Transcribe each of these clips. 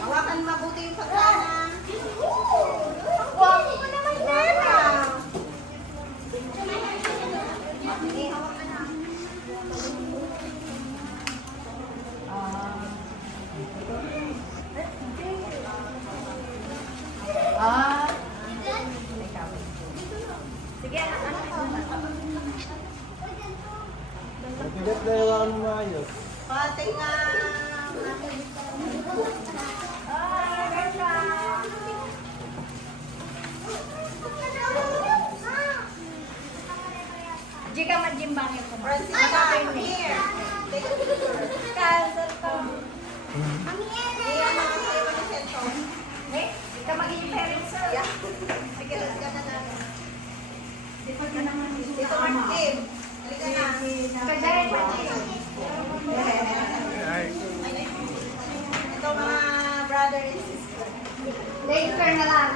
Hawakan mabuti yung pagkana. Guwapo mo naman, Nana. Sige, anak. Matigas dahil ako ng maayos. Pati nga. Jika majimbang ito. Francisca, come here. Take a picture. Cancel ko. Iyan naman sa'yo ng cellphone. Eh, ika magiging parents, sir. Yeah. Sige, let's go na namin. Dito ka naman. Dito, Martin. Halika na. Kagaya pa dito. Ito mga brother and sister. Later na lang.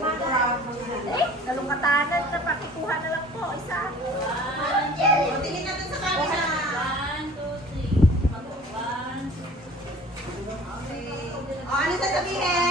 Eh, kalungkatanan na pakikuha na lang po. Isa. Tingin natin sa camera. 1, 2, 3. 1, 2, 3. Okay. O, ano sasabihin?